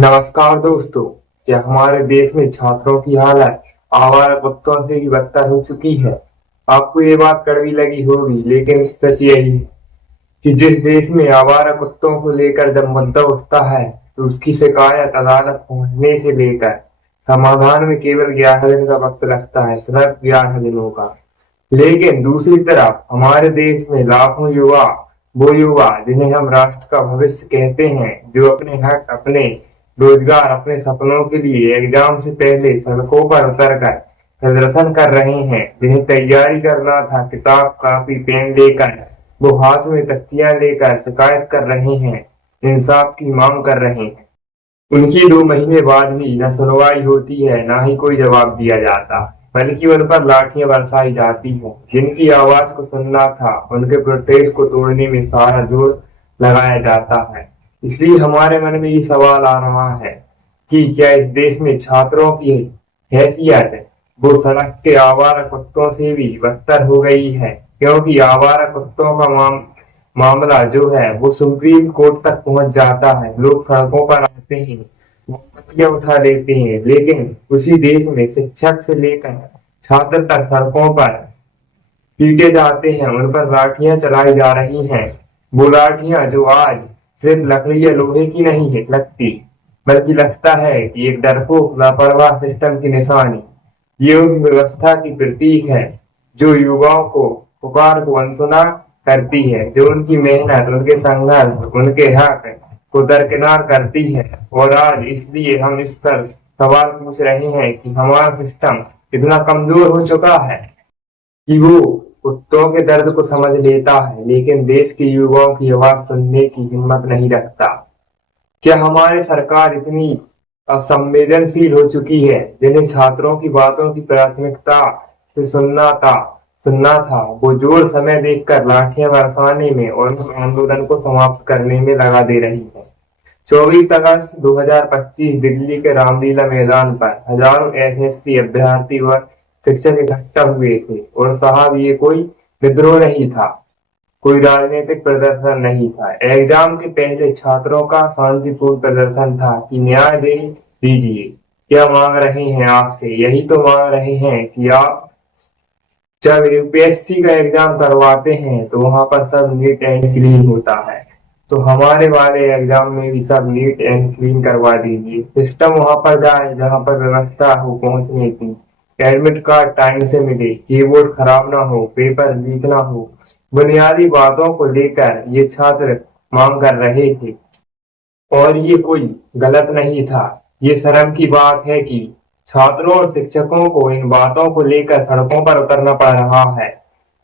नमस्कार दोस्तों। क्या हमारे देश में छात्रों की हालत आवारा कुत्तों से भी बदतर हो चुकी है? आपको ये बात कड़वी लगी होगी, लेकिन सच यही है कि जिस देश में आवारा कुत्तों को लेकर जब मुद्दा उठता है तो उसकी शिकायत अदालत पहुंचने से लेकर समाधान में केवल 11 दिन का वक्त लगता है, सिर्फ 11 दिनों का। लेकिन दूसरी तरफ हमारे देश में लाखों युवा, वो युवा जिन्हें हम राष्ट्र का भविष्य कहते हैं, जो अपने हक, अपने रोजगार, अपने सपनों के लिए एग्जाम से पहले सड़कों पर उतरकर प्रदर्शन कर रहे हैं, जिन्हें तैयारी करना था किताब, कापी, पेन लेकर, वो हाथ में तख्तियां लेकर शिकायत कर रहे हैं, इंसाफ की मांग कर रहे हैं। उनकी 2 महीने बाद भी न सुनवाई होती है, ना ही कोई जवाब दिया जाता, बल्कि उन पर लाठियां बरसाई जाती हैं। जिनकी आवाज को सुनना था, उनके प्रोटेस्ट को तोड़ने में सारा जोर लगाया जाता है। इसलिए हमारे मन में ये सवाल आ रहा है कि क्या इस देश में छात्रों की हैसियत वो सड़क के आवारा कुत्तों से भी बदतर हो गई है? क्योंकि आवारा कुत्तों का मामला जो है वो सुप्रीम कोर्ट तक पहुंच जाता है। लोग सड़कों पर आते हैं, वो पत्तियां उठा लेते हैं, लेकिन उसी देश में शिक्षक से लेकर छात्र तक सड़कों पर पीटे जाते हैं, उन पर लाठियां चलाई जा रही हैं। वो लाठियां जो आज सिर्फ लकड़ी या लोहे की नहीं है लगती, बल्कि लगता है कि एक डरपोक लापरवाह सिस्टम की निशानी। ये उस व्यवस्था की प्रतीक है जो युवाओं को पुकार को अनसुना करती है, जो उनकी मेहनत, उनके संघर्ष, उनके हक को दरकिनार करती है। और आज इसलिए हम इस पर सवाल पूछ रहे हैं कि हमारा सिस्टम इतना कमजोर हो चुका है कि वो कुत्तों के दर्द को समझ लेता है, लेकिन देश के युवाओं की आवाज सुनने की हिम्मत नहीं रखता। क्या हमारी सरकार इतनी असंवेदनशील हो चुकी है? जिन्हें छात्रों की बातों की प्राथमिकता से सुनना था, वो जोर समय देखकर लाठियां बरसाने में और उस आंदोलन को समाप्त करने में लगा दे रही है। 24 अगस्त 2025 दिल्ली के रामलीला मैदान पर हजारों एसएससी अभ्यर्थी व शिक्षक इकट्ठा हुए थे। और साहब, ये कोई विद्रोह नहीं था, कोई राजनीतिक प्रदर्शन नहीं था। एग्जाम के पहले छात्रों का शांतिपूर्ण प्रदर्शन था कि न्याय दे दीजिए। क्या मांग रहे हैं आपसे? यही तो मांग रहे हैं कि आप जब यूपीएससी का एग्जाम करवाते हैं तो वहां पर सब नीट एंड क्लीन होता है, तो हमारे वाले एग्जाम में भी सब नीट एंड क्लीन करवा दीजिए। सिस्टम वहां पर जाए जहां पर व्यवस्था हो पहुंचने की, एडमिट कार्ड टाइम से मिले, कीबोर्ड खराब ना हो, पेपर लीक ना हो। बुनियादी बातों को लेकर ये छात्र मांग कर रहे थे, और ये कोई गलत नहीं था। ये शर्म की बात है कि छात्रों और शिक्षकों को इन बातों को लेकर सड़कों पर उतरना पड़ रहा है।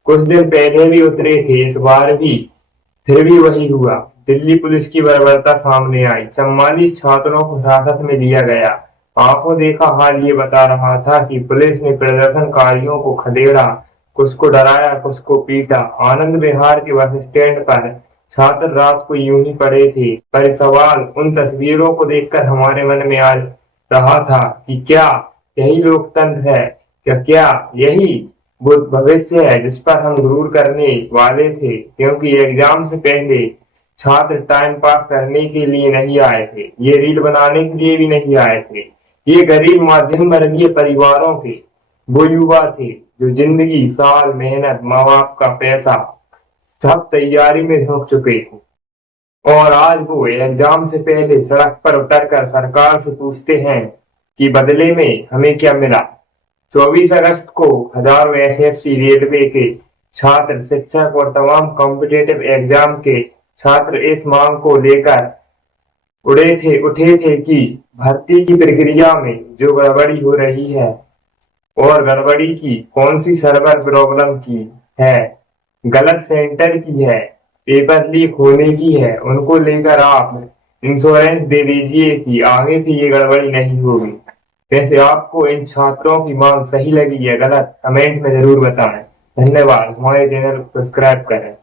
कुछ दिन पहले भी उतरे थे, इस बार भी फिर भी वही हुआ। दिल्ली पुलिस की बर्बरता सामने आई, 44 छात्रों को हिरासत में लिया गया। आंखों देखा हाल ये बता रहा था कि पुलिस ने प्रदर्शनकारियों को खदेड़ा, कुछ को डराया, कुछ को पीटा। आनंद विहार के बस स्टैंड पर छात्र रात को यूं ही पड़े थे, पर सवाल उन तस्वीरों को देखकर हमारे मन में आ रहा था कि क्या यही लोकतंत्र है? क्या यही वो भविष्य है जिस पर हम गुरूर करने वाले थे? क्योंकि एग्जाम से पहले छात्र टाइम पास करने के लिए नहीं आए थे, ये रील बनाने के लिए भी नहीं आए थे। ये गरीब मध्यम वर्गीय परिवारों के वो युवा थे जो जिंदगी, साल, मेहनत, माँ बाप का पैसा सब तैयारी में झोंक चुके थे। और आज वो एग्जाम से पहले सड़क पर उतरकर सरकार से पूछते हैं कि बदले में हमें क्या मिला। 24 अगस्त को हजारों एसएससी, रेलवे के छात्र, शिक्षक और तमाम कॉम्पिटेटिव एग्जाम के छात्र इस मांग को लेकर उठे थे कि भर्ती की प्रक्रिया में जो गड़बड़ी हो रही है, और गड़बड़ी की कौन सी सर्वर प्रॉब्लम की है, गलत सेंटर की है, पेपर लीक होने की है, उनको लेकर आप इंश्योरेंस दे दीजिए कि आगे से ये गड़बड़ी नहीं होगी। वैसे आपको इन छात्रों की मांग सही लगी है गलत, कमेंट में जरूर बताएं। धन्यवाद। हमारे चैनल को सब्सक्राइब करें।